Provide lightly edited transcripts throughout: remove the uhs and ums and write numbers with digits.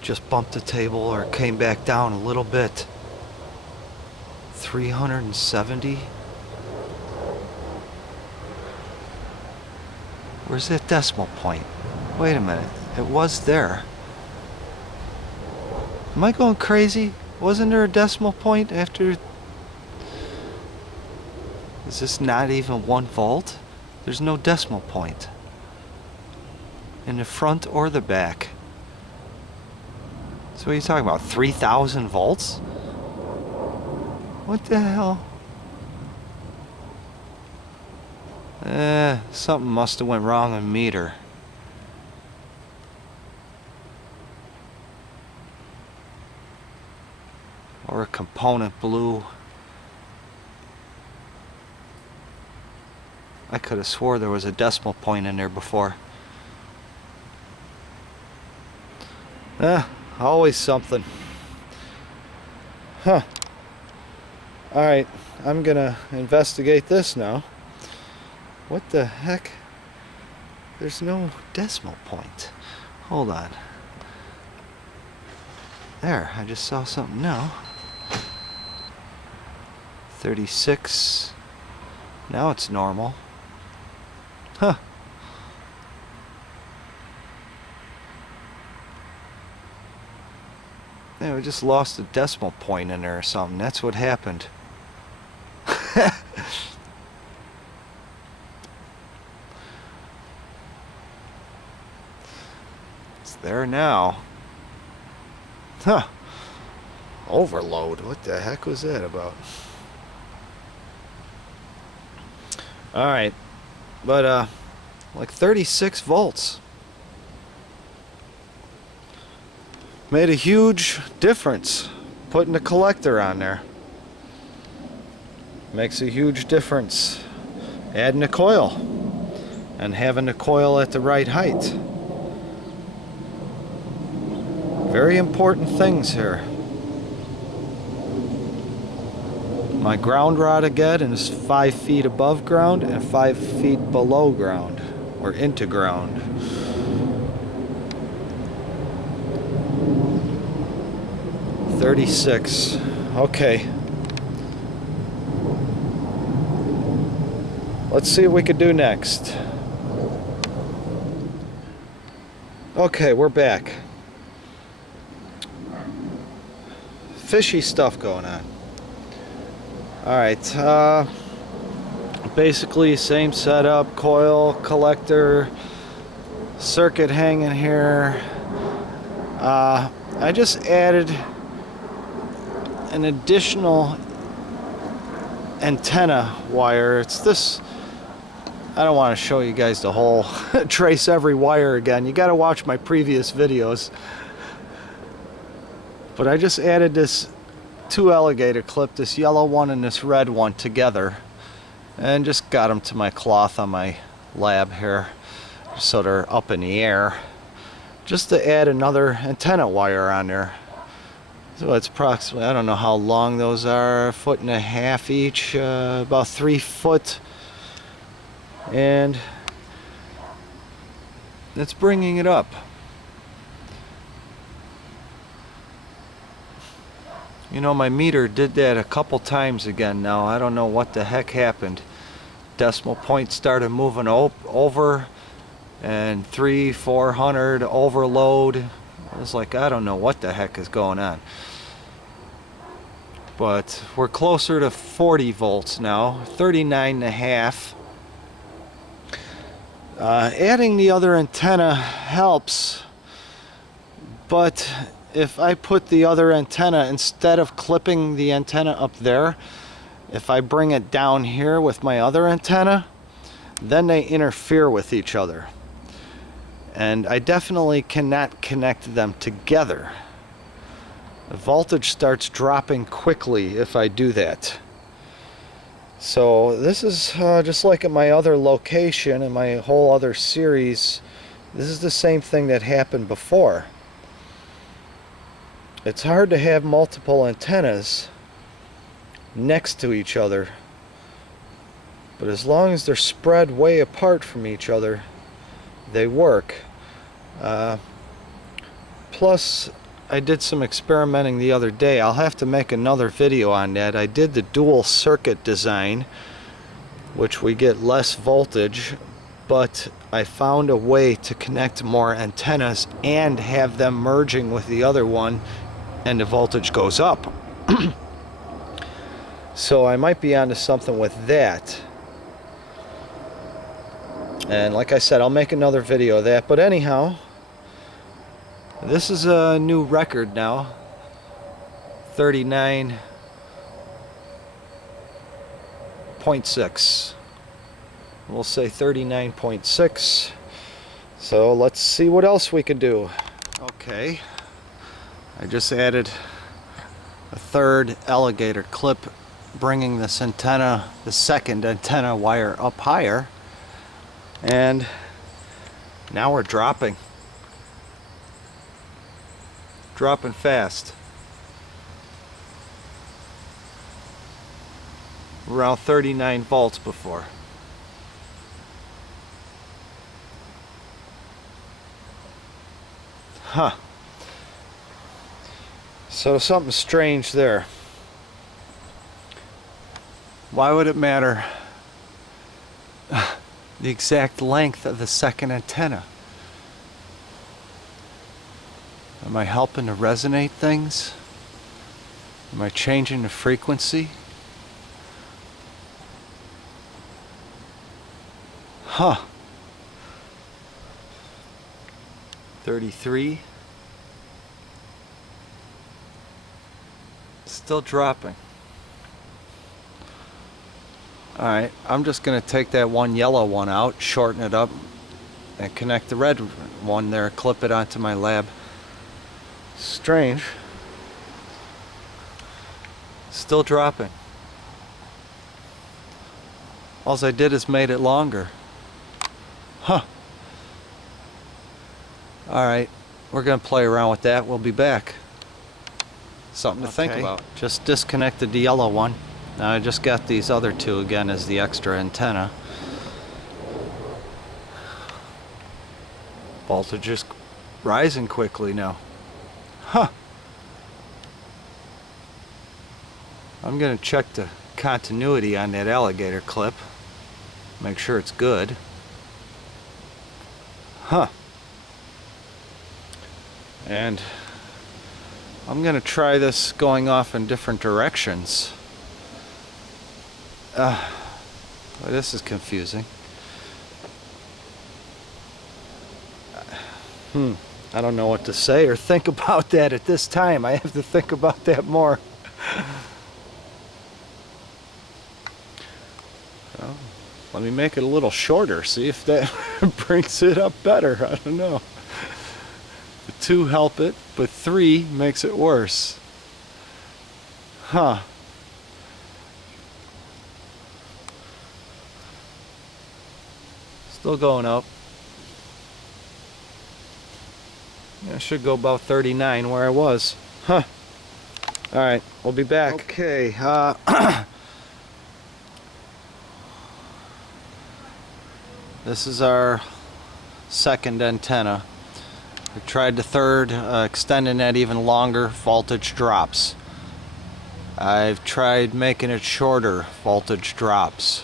just bumped the table or came back down a little bit. 370. Where's that decimal point? Wait a minute, it was there. Am I going crazy? Wasn't there a decimal point after? Is this not even 1 volt? There's no decimal point in the front or the back. So what are you talking about? 3,000 volts? What the hell? Something must have went wrong with the meter. Or a component blew. I could have swore there was a decimal point in there before. Always something. Huh. Alright, I'm gonna investigate this now. What the heck? There's no decimal point. Hold on. There, I just saw something now. 36. Now it's normal. Huh. Yeah, we just lost a decimal point in there or something. That's what happened. It's there now. Huh. Overload. What the heck was that about? Alright. But, like 36 volts. Made a huge difference putting the collector on there. Makes a huge difference adding a coil and having the coil at the right height. Very important things here. My ground rod again is 5 feet above ground and 5 feet below ground, or into ground. $36. Okay. Let's see what we could do next. Okay, we're back. Fishy stuff going on. Alright, basically same setup, coil, collector, circuit hanging here. I just added an additional antenna wire. It's this. I don't want to show you guys the whole trace every wire again. You got to watch my previous videos. But I just added this 2 alligator clip, this yellow one and this red one together, and just got them to my cloth on my lab here so they're up in the air, just to add another antenna wire on there. So it's approximately, I don't know how long those are, 1.5 feet each, about 3 foot, and it's bringing it up. You know, my meter did that a couple times again now. I don't know what the heck happened. Decimal point started moving over, and 300-400 overload. I was like, I don't know what the heck is going on. But we're closer to 40 volts now, 39.5. Adding the other antenna helps, but if I put the other antenna, instead of clipping the antenna up there, if I bring it down here with my other antenna, then they interfere with each other. And I definitely cannot connect them together. The voltage starts dropping quickly if I do that. So this is just like at my other location and my whole other series. This is the same thing that happened before. It's hard to have multiple antennas next to each other, but as long as they're spread way apart from each other, they work. Plus, I did some experimenting the other day. I'll have to make another video on that. I did the dual circuit design, which we get less voltage, but I found a way to connect more antennas and have them merging with the other one, and the voltage goes up. So I might be onto something with that. And like I said, I'll make another video of that. But anyhow, this is a new record now. 39.6. We'll say 39.6. So let's see what else we can do. Okay. I just added a third alligator clip, bringing this antenna, the second antenna wire, up higher. And now we're dropping fast, around 39 volts before. So something strange there. Why would it matter the exact length of the second antenna? Am I helping to resonate things? Am I changing the frequency? 33. Still dropping. Alright, I'm just going to take that one yellow one out, shorten it up, and connect the red one there, clip it onto my lab. Strange. Still dropping. All I did is made it longer. Alright, we're going to play around with that. We'll be back. Something to think about. Just disconnected the yellow one. Now I just got these other two again as the extra antenna. Voltage is rising quickly now. I'm going to check the continuity on that alligator clip. Make sure it's good. And I'm going to try this going off in different directions. Well, this is confusing. I don't know what to say or think about that at this time. I have to think about that more. Well, let me make it a little shorter, see if that brings it up better. I don't know. The 2 help it, but 3 makes it worse. Still going up. Yeah, I should go about 39 where I was. Alright, we'll be back. Okay, this is our second antenna. I tried the third, extending that even longer, voltage drops. I've tried making it shorter, voltage drops.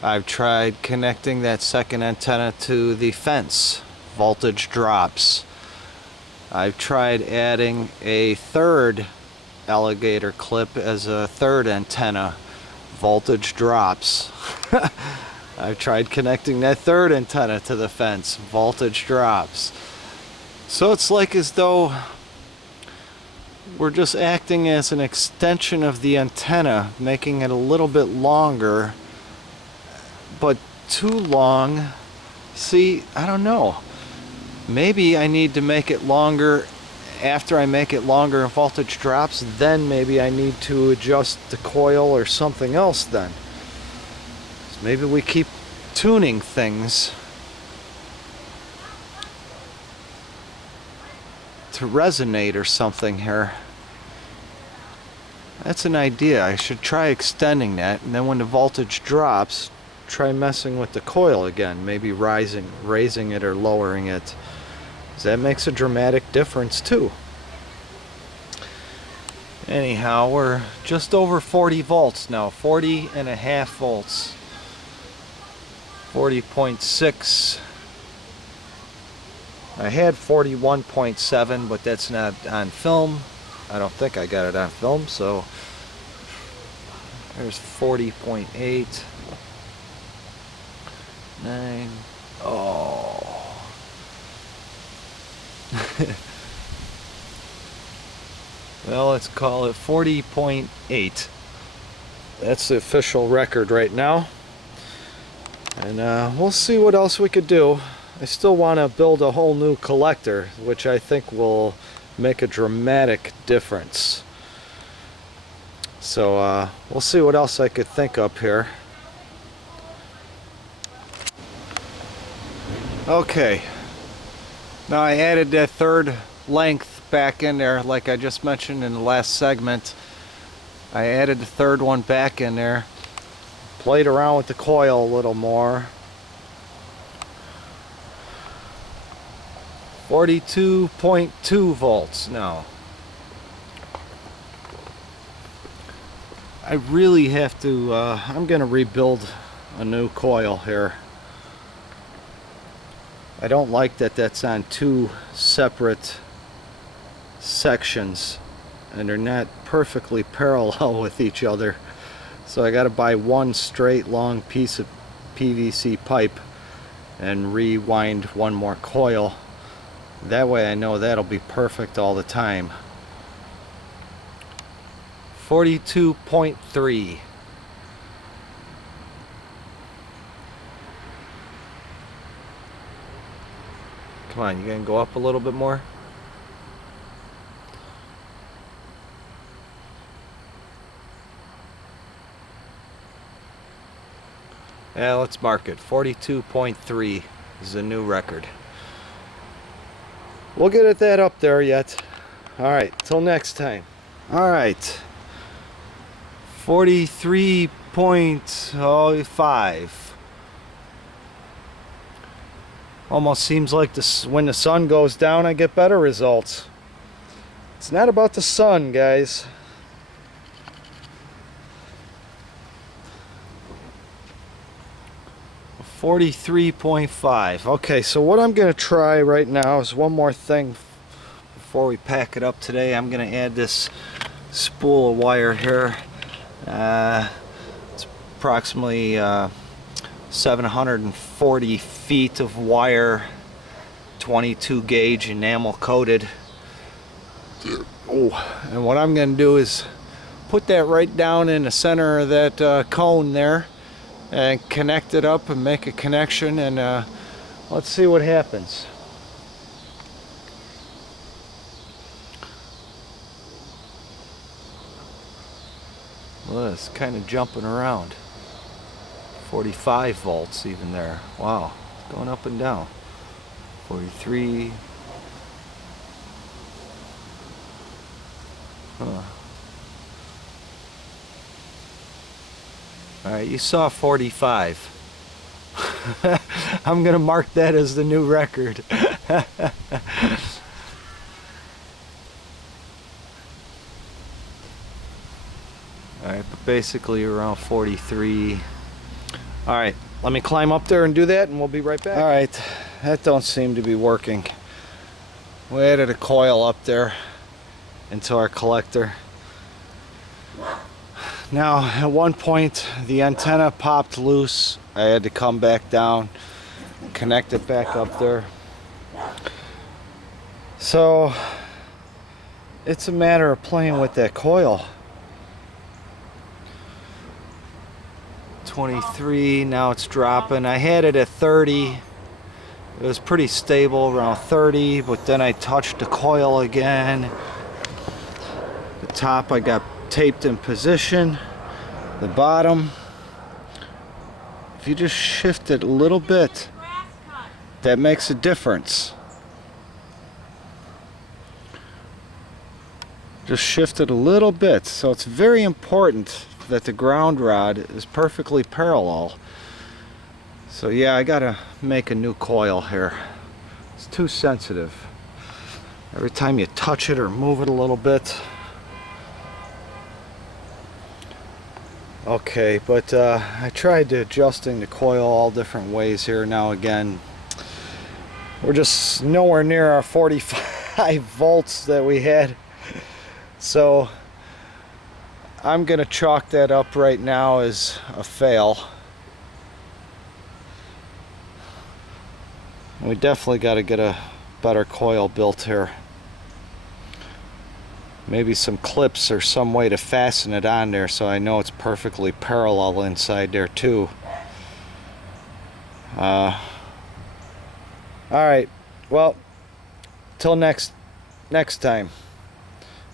I've tried connecting that second antenna to the fence, voltage drops. I've tried adding a third alligator clip as a third antenna, voltage drops. I've tried connecting that third antenna to the fence, voltage drops. So it's like as though we're just acting as an extension of the antenna, making it a little bit longer, but too long. See, I don't know. Maybe I need to make it longer. After I make it longer and voltage drops, then maybe I need to adjust the coil or something else then. So maybe we keep tuning things to resonate or something here. That's an idea. I should try extending that, and then when the voltage drops, try messing with the coil again, maybe raising it or lowering it. That makes a dramatic difference too. Anyhow, we're just over 40 volts now, 40.5 volts, 40.6. I had 41.7, but that's not on film. I don't think I got it on film, so there's 40.8, 9, oh. Well, let's call it 40.8. That's the official record right now. And we'll see what else we could do. I still want to build a whole new collector, which I think will make a dramatic difference. So we'll see what else I could think up here. Okay, now I added that third length back in there, like I just mentioned in the last segment. I added the third one back in there, played around with the coil a little more. 42.2 volts now. I really have to, I'm going to rebuild a new coil here. I don't like that that's on two separate sections and they're not perfectly parallel with each other. So I got to buy one straight long piece of PVC pipe and rewind one more coil. That way I know that'll be perfect all the time. 42.3. Come on, you gonna go up a little bit more? Yeah, let's mark it. 42.3 is the new record. We'll get at that up there yet. Alright, till next time. Alright. 43.05. Almost seems like this, when the sun goes down I get better results. It's not about the sun, guys. .5. Okay, so what I'm going to try right now is one more thing before we pack it up today. I'm going to add this spool of wire here. It's approximately 740 feet of wire, 22 gauge enamel coated. Oh, and what I'm going to do is put that right down in the center of that cone there and connect it up and make a connection, and let's see what happens. Well, it's kind of jumping around. 45 volts even there. Wow, it's going up and down. 43. Huh. Alright, you saw 45. I'm gonna mark that as the new record. Alright, but basically around 43. Alright, let me climb up there and do that and we'll be right back. Alright, that don't seem to be working. We added a coil up there into our collector. Now, at one point, the antenna popped loose. I had to come back down, connect it back up there. So, it's a matter of playing with that coil. 23, now it's dropping. I had it at 30. It was pretty stable around 30, but then I touched the coil again. The top I got taped in position. The bottom, if you just shift it a little bit, that makes a difference. Just shift it a little bit. So it's very important that the ground rod is perfectly parallel. So yeah, I gotta make a new coil here. It's too sensitive. Every time you touch it or move it a little bit, Okay, but I tried to adjusting the coil all different ways here. Now again, we're just nowhere near our 45 volts that we had, so I'm gonna chalk that up right now as a fail. We definitely got to get a better coil built here. Maybe some clips or some way to fasten it on there so I know it's perfectly parallel inside there too. Alright, well, till next time.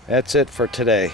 That's it for today.